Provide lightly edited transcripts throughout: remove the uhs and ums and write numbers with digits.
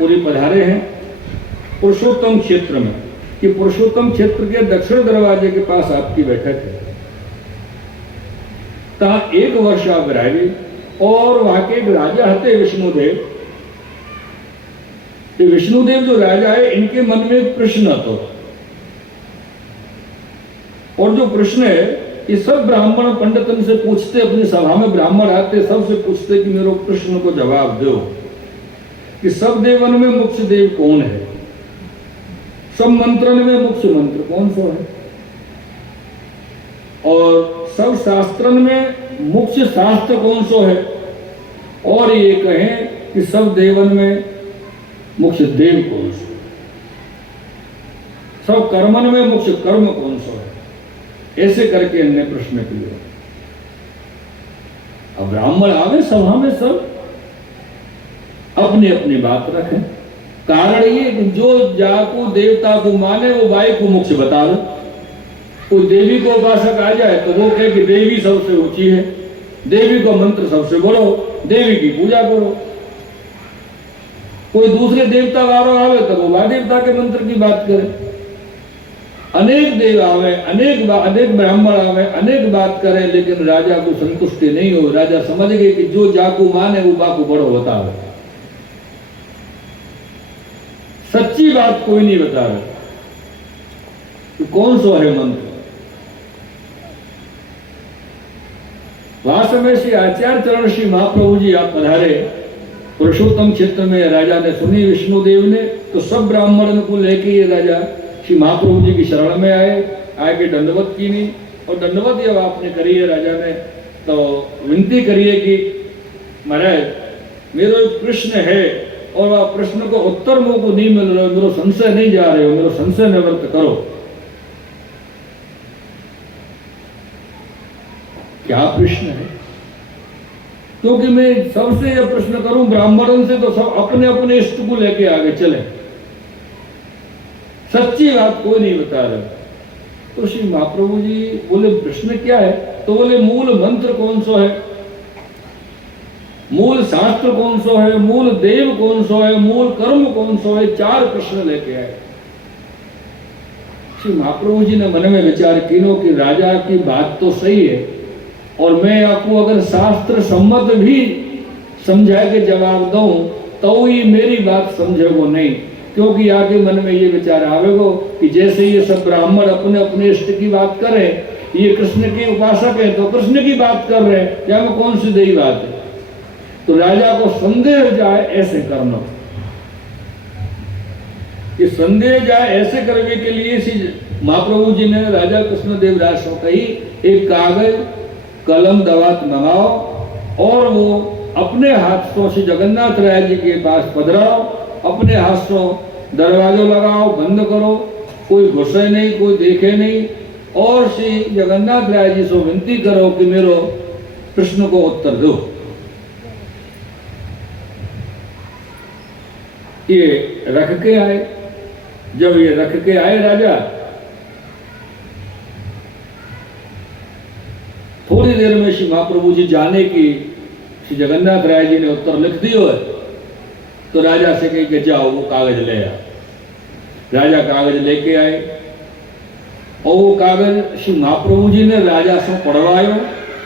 पूरी पधारे हैं पुरुषोत्तम क्षेत्र में, कि पुरुषोत्तम क्षेत्र के दक्षिण दरवाजे के पास आपकी बैठक है। ता 1 वर्ष आप विराजे और वहां के एक राजा हते विष्णुदेव। ये विष्णुदेव जो राजा है, इनके मन में एक प्रश्न હતો, और जो प्रश्न है ये सब ब्राह्मण पंडितन से पूछते, अपनी सभा में ब्राह्मण आते सबसे पूछते कि मेरे प्रश्न को जवाब दो कि सब देवन में मुख्य देव कौन है, सब मंत्रन में मुख्य मंत्र कौन सा है, और सब शास्त्रन में मुख्य शास्त्र कौन सा है, और ये कहें कि सब देवन में मुख्य देव कौन सा, सब कर्मन में मुख्य कर्म कौन सा है। ऐसे करके इनने प्रश्न किया। अब ब्राह्मण आवे सभा में सब अपनी अपनी बात रखें। कारण ये कि जो जाको देवता को माने वो बाई को मुख्य बता दे। कोई देवी को उपासक आ जाए तो वो कहे कि देवी सबसे ऊंची है, देवी को मंत्र सबसे बोलो, देवी की पूजा करो। कोई दूसरे देवता वालों आवे तो वो वह देवता के मंत्र की बात करे। अनेक देव आवे, अनेक ब्राह्मण आवे, अनेक बात करे, लेकिन राजा को संतुष्टि नहीं हो। राजा समझ गए कि जो जाकू माने वो बाकू बड़ो बतावे, सच्ची बात कोई नहीं बतावे तो कौन सा है मंत्र। वहां समय श्री आचार्य चरण श्री महाप्रभु जी आप पधारे पुरुषोत्तम क्षेत्र में। राजा ने सुनी विष्णुदेव ने, तो सब ब्राह्मण को लेके ये राजा श्री महाप्रभु जी की शरण में आके दंडवत की नहीं, और दंडवत जब आपने करी है राजा ने, तो विनती करिए कि महाराज मेरा एक प्रश्न है और वह प्रश्न को उत्तर मुझको को नहीं मिल रहा, मेरा संशय नहीं जा रहे हो, मेरा संशय निवृत्त करो। क्या प्रश्न है? क्योंकि मैं सबसे यह प्रश्न करूं ब्राह्मणों से तो सब अपने अपने इष्ट को लेके आगे चले, सच्ची बात कोई नहीं बता रहे। तो श्री महाप्रभु जी बोले प्रश्न क्या है? तो बोले मूल मंत्र कौन सा है, मूल शास्त्र कौन सा है, मूल देव कौन सा है, मूल कर्म कौन सा है। 4 प्रश्न लेके आए। श्री महाप्रभु जी ने मन में विचार किया कि राजा की बात तो सही है, और मैं आपको अगर शास्त्र सम्मत भी समझा के जवाब दूं तो ये मेरी बात समझेगो नहीं, क्योंकि आगे मन में ये विचार आवेगो कि जैसे ये सब ब्राह्मण अपने अपने इष्ट की बात करें, ये कृष्ण के उपासक है तो कृष्ण की बात कर रहे हैं, या में कौन सी नई बात है। तो राजा को संदेह जाए ऐसे करना, कि संदेह जाए ऐसे करने के लिए श्री महाप्रभु जी ने राजा कृष्णदेव राज को कही एक कागज कलम दवात मंगाओ, और वो अपने हाथों से जगन्नाथ राय जी के पास पधराओ, अपने हाथों दरवाजा लगाओ, बंद करो, कोई घुसे नहीं, कोई देखे नहीं, और श्री जगन्नाथ राय जी से विनती करो कि मेरे प्रश्न को उत्तर दो। ये रख के आए। जब ये रख के आए राजा, थोड़ी देर में श्री महाप्रभु जी जाने की श्री जगन्नाथ राय जी ने उत्तर लिख दियो है, तो राजा से कह के जाओ वो कागज ले आ। राजा कागज लेके आए, और वो कागज श्री महाप्रभु जी ने राजा से पढ़वायो,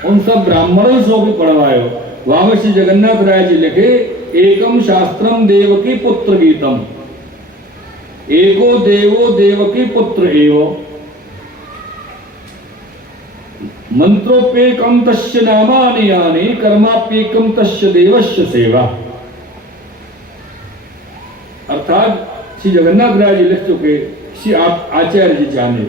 उन सब ब्राह्मणों से भी पढ़वायो। वहां में श्री जगन्नाथ राय जी लिखे एकम शास्त्रम देवकी पुत्र गीतम, एको देवो देवकी पुत्र एवो, मंत्रोपेकम तस्य नामानि यानि कर्माप्येकम तस्य देवस्य सेवा। अर्थात श्री जगन्नाथ राय जी लिख चुके, श्री आचार्य जी जाने।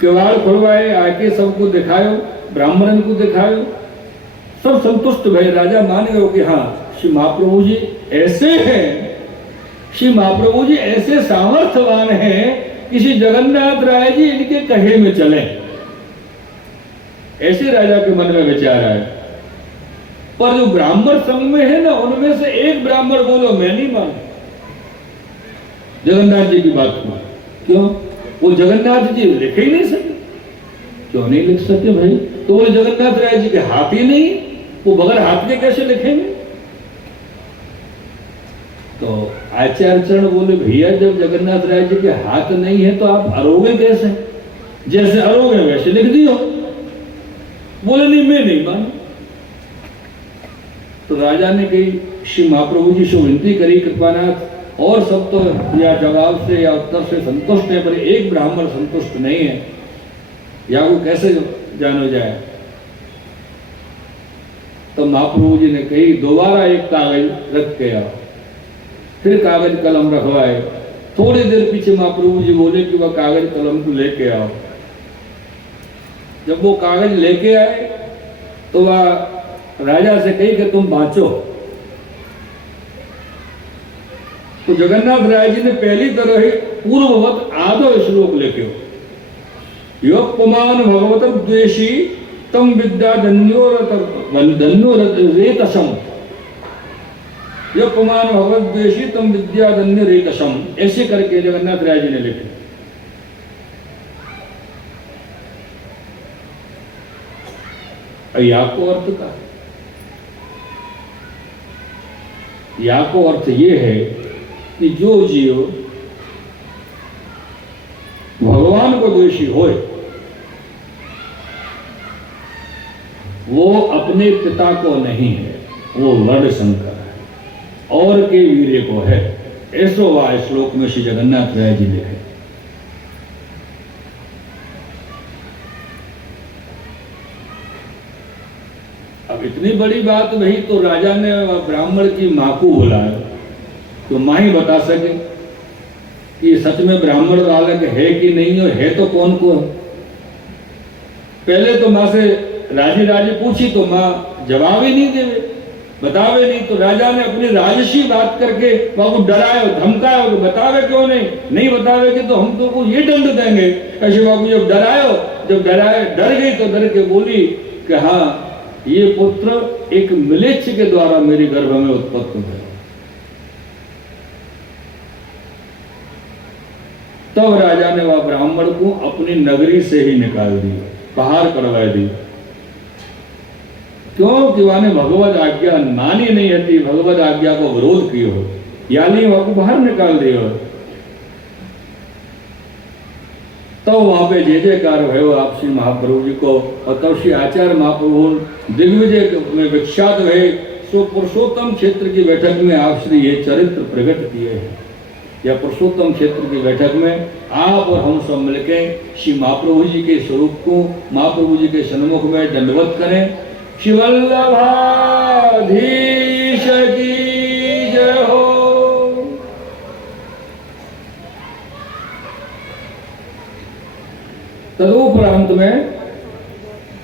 किवाड़ खुलवाए, आके सबको दिखायो, ब्राह्मण को दिखायो, सब संतुष्ट भय। राजा मान गए कि हाँ श्री महाप्रभु जी ऐसे हैं, श्री महाप्रभु जी ऐसे सामर्थ्यवान हैं कि श्री जगन्नाथ राय जी इनके कहे में चले। ऐसे राजा के मन में विचार आए। पर जो ब्राह्मण संघ में है ना, उनमें से एक ब्राह्मण बोलो मैं नहीं मान जगन्नाथ जी की बात को। क्यों? वो जगन्नाथ जी लिख ही नहीं सके। क्यों नहीं लिख सके भाई? तो वो जगन्नाथ राय जी के हाथ ही नहीं, वो बगैर हाथ के कैसे लिखेंगे? आचार्य चरण बोले, भैया जब जगन्नाथ राय जी के हाथ नहीं है तो आप अरोगे कैसे? जैसे अरोगे वैसे लिख दियो। बोले नहीं, मैं नहीं मानू। तो राजा ने कही, श्री महाप्रभु जी से विनती करी, कृपानाथ और सब तो या जवाब से या उत्तर से संतुष्ट है, पर एक ब्राह्मण संतुष्ट नहीं है, या वो कैसे जानो जाए? तो महाप्रभु जी ने कही, दोबारा एक कागज रख के आओ। फिर कागज कलम रखवाए। थोड़ी देर पीछे महाप्रभु जी बोले कि वह कागज कलम को लेके आओ। जब वो कागज लेके आए तो वह राजा से कही कि तुम बाँचो। तो जगन्नाथ राय जी ने पहली तरह ही पूर्ववत आधो श्लोक लिखे, योपमान भगवत द्वेषी तम विद्या धन्यो रेतसम, योपमान भगवत द्वेषी तम विद्या धन्य रेतसम, ऐसे करके जगन्नाथ राय जी ने लिखे। या को अर्थ का, या को अर्थ ये है कि जो जीव भगवान को द्वेषी होए वो अपने पिता को नहीं है, वो वर्ण शंकर है और के वीर्य को है। ऐसो वा श्लोक में श्री जगन्नाथ राय जी लिखे। अब इतनी बड़ी बात वही तो राजा ने ब्राह्मण की मां को बुलाया, तो मां ही बता सके कि सच में ब्राह्मण बालक है कि नहीं है, तो कौन को है। पहले तो मां से राजी राजी पूछी तो मां जवाब ही नहीं देवे, बतावे नहीं। तो राजा ने अपनी राजसी बात करके बाबू डरायो धमकायो कि बतावे क्यों नहीं बतावेगी तो हम तो को ये दंड देंगे। ऐसे बाबू जब डराए डर गई तो डर के बोली कि हाँ, ये पुत्र एक मिलेच्छ के द्वारा मेरे गर्भ में उत्पन्न हुआ। तब राजा ने वह ब्राह्मण को अपनी नगरी से ही निकाल दिया, बाहर करवा दी। क्यों कि वाने भगवत आज्ञा मानी नहीं हती, भगवत आज्ञा को विरोध कियो, यानी वह को बाहर निकाल दियो। तब वहां पे जय जयकार भयो आप श्री महाप्रभु जी को, और तब श्री आचार्य महाप्रभु दिग्विजय में विख्यात हुए। सो पुरुषोत्तम क्षेत्र की बैठक में आप श्री ये चरित्र प्रकट किए हैं। या पुरुषोत्तम क्षेत्र की बैठक में आप और हम सब मिलकर श्री महाप्रभु जी के स्वरूप को महाप्रभु जी के सन्मुख में दंडवत करें। श्री वल्लभाधीश की जय हो। तदुपरांत में